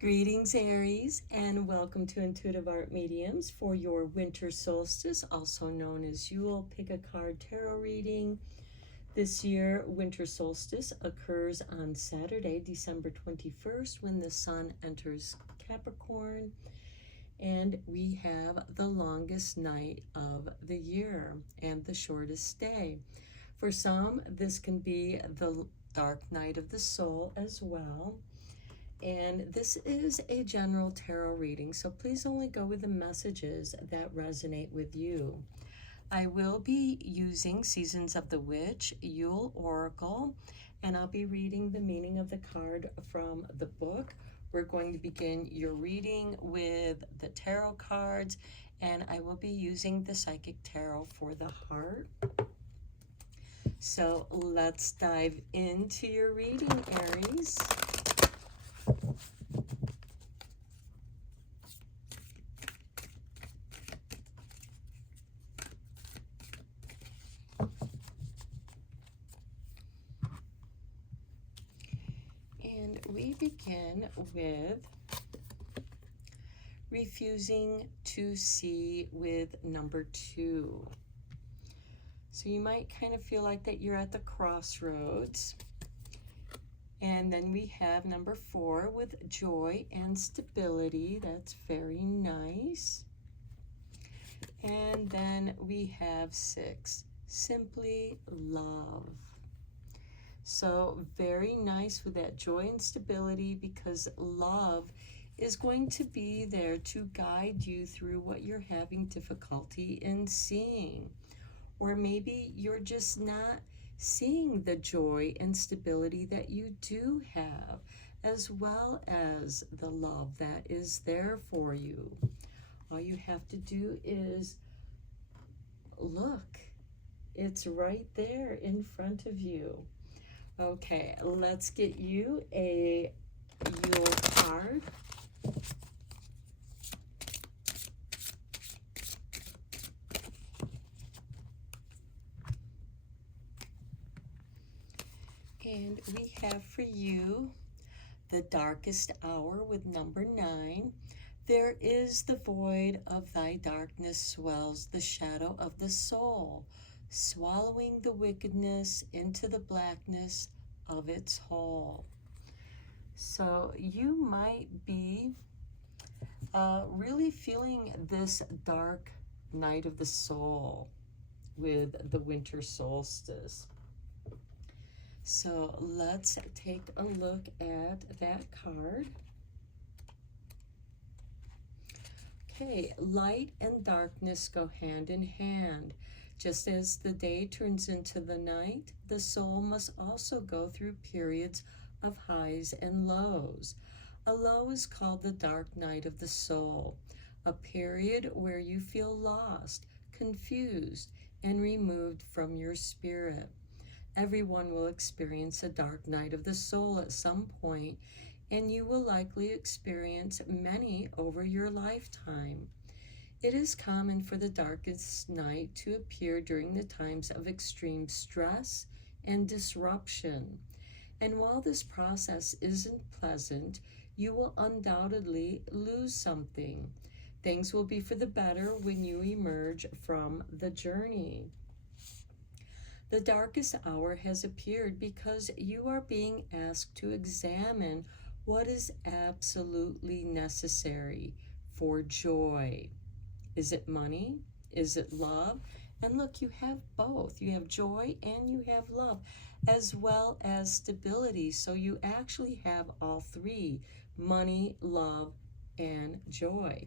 Greetings, Aries, and welcome to Intuitive Art Mediums for your winter solstice, also known as Yule. Pick a card tarot reading. This year, winter solstice occurs on Saturday, December 21st, when the sun enters Capricorn, and we have the longest night of the year and the shortest day. For some, this can be the dark night of the soul as well. And this is a general tarot reading, so please only go with the messages that resonate with you. I will be using Seasons of the Witch, Yule Oracle, and I'll be reading the meaning of the card from the book. We're going to begin your reading with the tarot cards, and I will be using the Psychic Tarot for the heart. So let's dive into your reading, Aries. And we begin with refusing to see with number 2. So you might kind of feel like that you're at the crossroads. And then we have number 4 with joy and stability. That's very nice. And then we have 6, simply love. So very nice with that joy and stability, because love is going to be there to guide you through what you're having difficulty in seeing. Or maybe you're just not seeing the joy and stability that you do have, as well as the love that is there for you. All you have to do is look. It's right there in front of you. Okay, let's get you a Yule card. And we have for you the darkest hour with number 9. There is the void of thy darkness swells the shadow of the soul, swallowing the wickedness into the blackness of its whole. So you might be really feeling this dark night of the soul with the winter solstice. So let's take a look at that card. Okay, light and darkness go hand in hand. Just as the day turns into the night, the soul must also go through periods of highs and lows. A low is called the dark night of the soul, a period where you feel lost, confused, and removed from your spirit. Everyone will experience a dark night of the soul at some point, and you will likely experience many over your lifetime. It is common for the darkest night to appear during the times of extreme stress and disruption. And while this process isn't pleasant, you will undoubtedly lose something. Things will be for the better when you emerge from the journey. The darkest hour has appeared because you are being asked to examine what is absolutely necessary for joy. Is it money? Is it love? And look, you have both. You have joy and you have love, as well as stability. So you actually have all three: money, love, and joy.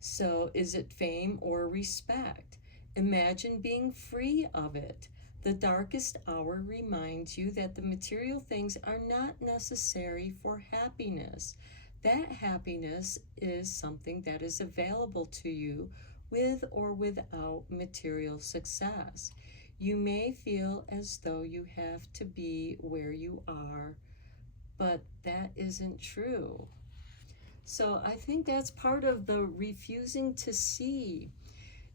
So is it fame or respect? Imagine being free of it. The darkest hour reminds you that the material things are not necessary for happiness. That happiness is something that is available to you with or without material success. You may feel as though you have to be where you are, but that isn't true. So I think that's part of the refusing to see.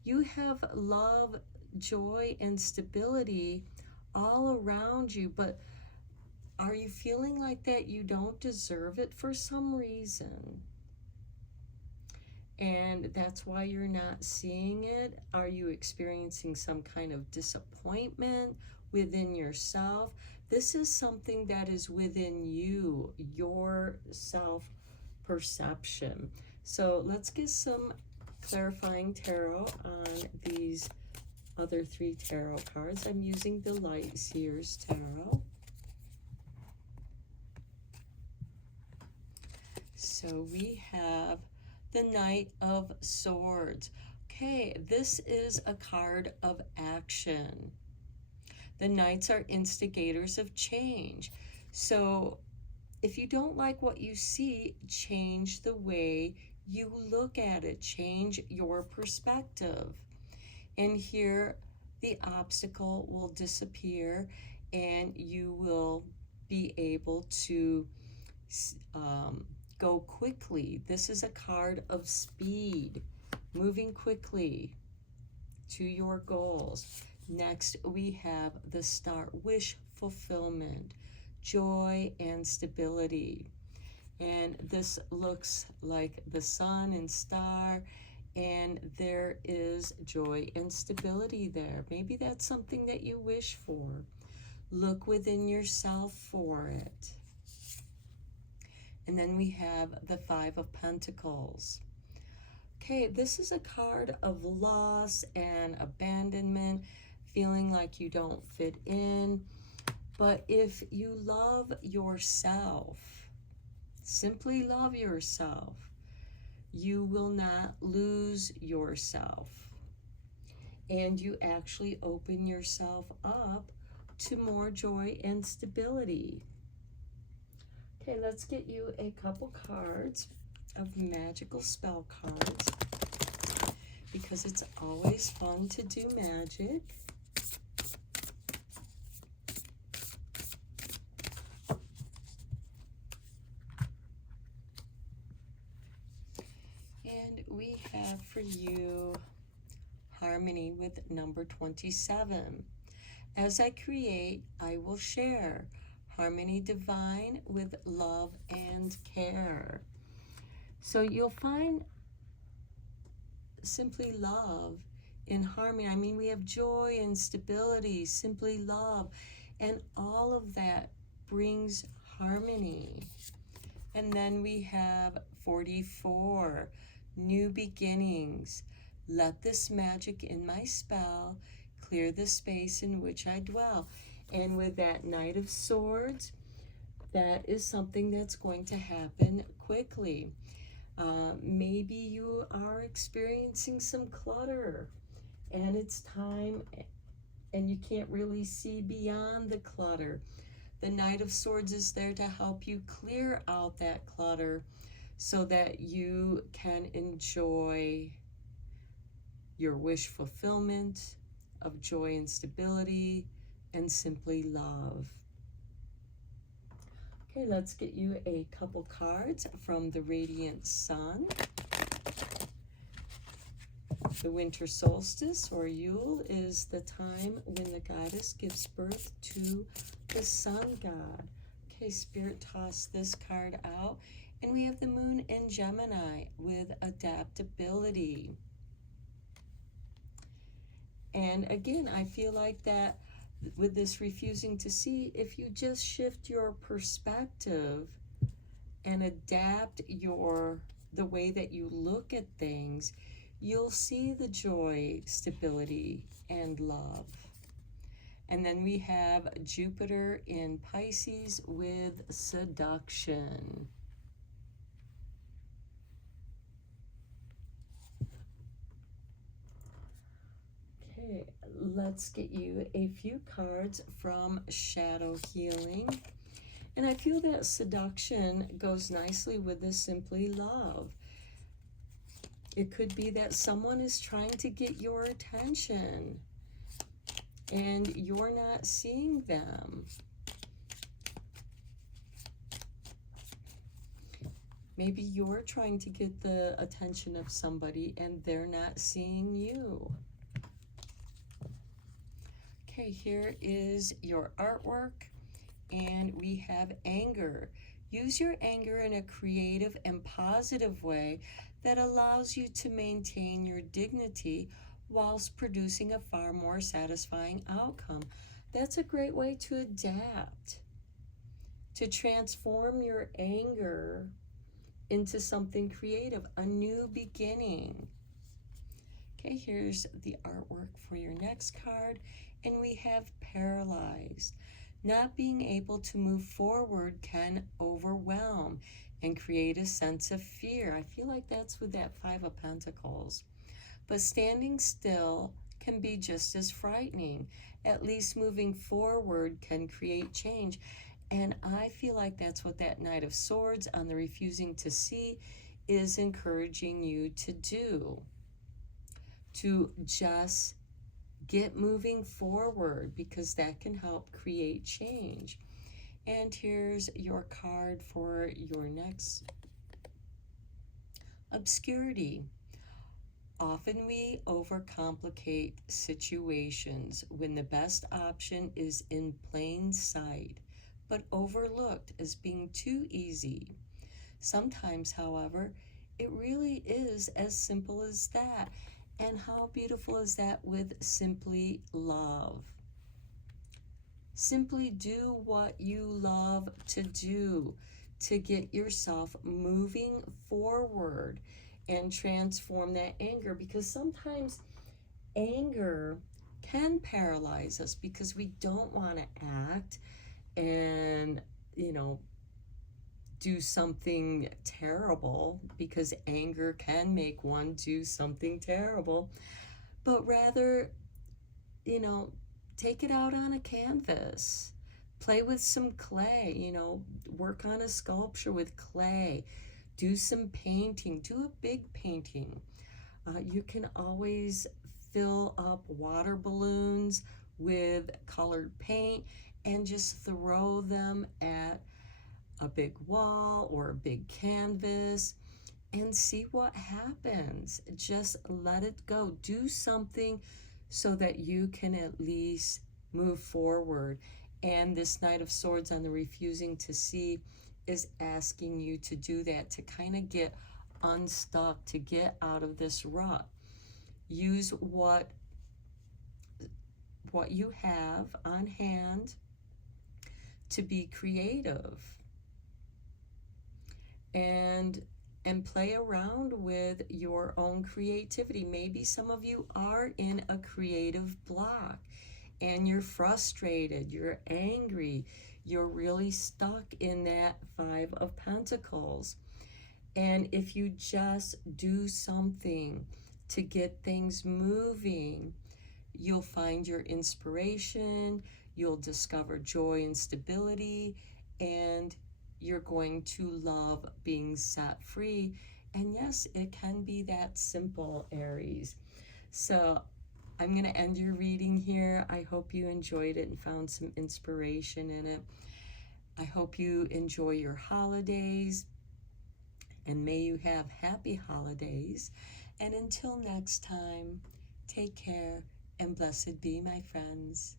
You have love, joy, and stability all around you, but Are you feeling like that you don't deserve it for some reason? And that's why you're not seeing it? Are you experiencing some kind of disappointment within yourself? This is something that is within you, your self perception. So let's get some clarifying tarot on these other 3 tarot cards. I'm using the Light Seers Tarot. So we have the Knight of Swords. Okay, this is a card of action. The Knights are instigators of change. So if you don't like what you see, change the way you look at it. Change your perspective. And here, the obstacle will disappear and you will be able to go quickly. This is a card of speed, moving quickly to your goals. Next, we have the Star, wish fulfillment, joy and stability. And this looks like the sun and star, and there is joy and stability there. Maybe that's something that you wish for. Look within yourself for it. And then we have the Five of Pentacles. Okay, this is a card of loss and abandonment, feeling like you don't fit in. But if you love yourself, simply love yourself, you will not lose yourself. And you actually open yourself up to more joy and stability. Okay, let's get you a couple cards of magical spell cards, because it's always fun to do magic. And we have for you harmony with number 27. As I create, I will share. Harmony divine with love and care. So you'll find simply love in harmony. I mean, we have joy and stability, simply love, and all of that brings harmony. And then we have 44, new beginnings. Let this magic in my spell clear the space in which I dwell. And with that Knight of Swords, that is something that's going to happen quickly. Maybe you are experiencing some clutter and it's time and you can't really see beyond the clutter. The Knight of Swords is there to help you clear out that clutter so that you can enjoy your wish fulfillment of joy and stability and simply love. Okay, let's get you a couple cards from the Radiant Sun. The winter solstice, or Yule, is the time when the goddess gives birth to the sun god. Okay, Spirit, toss this card out. And we have the moon in Gemini with adaptability. And again, I feel like that with this refusing to see, if you just shift your perspective and adapt the way that you look at things, you'll see the joy, stability, and love. And then we have Jupiter in Pisces with seduction. Okay, let's get you a few cards from Shadow Healing. And I feel that seduction goes nicely with this simply love. It could be that someone is trying to get your attention and you're not seeing them. Maybe you're trying to get the attention of somebody and they're not seeing you. Okay, here is your artwork. And we have anger. Use your anger in a creative and positive way that allows you to maintain your dignity whilst producing a far more satisfying outcome. That's a great way to adapt, to transform your anger into something creative, a new beginning. Okay, here's the artwork for your next card, and we have paralyzed. Not being able to move forward can overwhelm and create a sense of fear. I feel like that's with that Five of Pentacles. But standing still can be just as frightening. At least moving forward can create change. And I feel like that's what that Knight of Swords on the refusing to see is encouraging you to do. To just get moving forward, because that can help create change. And here's your card for your next. Obscurity. Often we overcomplicate situations when the best option is in plain sight, but overlooked as being too easy. Sometimes, however, it really is as simple as that. And how beautiful is that with simply love? Simply do what you love to do to get yourself moving forward and transform that anger, because sometimes anger can paralyze us because we don't want to act and, do something terrible, because anger can make one do something terrible, but rather, take it out on a canvas. Play with some clay, work on a sculpture with clay. Do some painting, do a big painting. You can always fill up water balloons with colored paint and just throw them at a big wall or a big canvas and see what happens. Just let it go. Do something so that you can at least move forward. And this Knight of Swords on the refusing to see is asking you to do that, to kind of get unstuck, to get out of this rut. Use what you have on hand to be creative and play around with your own creativity. Maybe some of you are in a creative block and you're frustrated, you're angry, you're really stuck in that Five of Pentacles. And if you just do something to get things moving, you'll find your inspiration, you'll discover joy and stability, and you're going to love being set free. And yes, it can be that simple, Aries. So I'm going to end your reading here. I hope you enjoyed it and found some inspiration in it. I hope you enjoy your holidays, and may you have happy holidays. And until next time, take care and blessed be, my friends.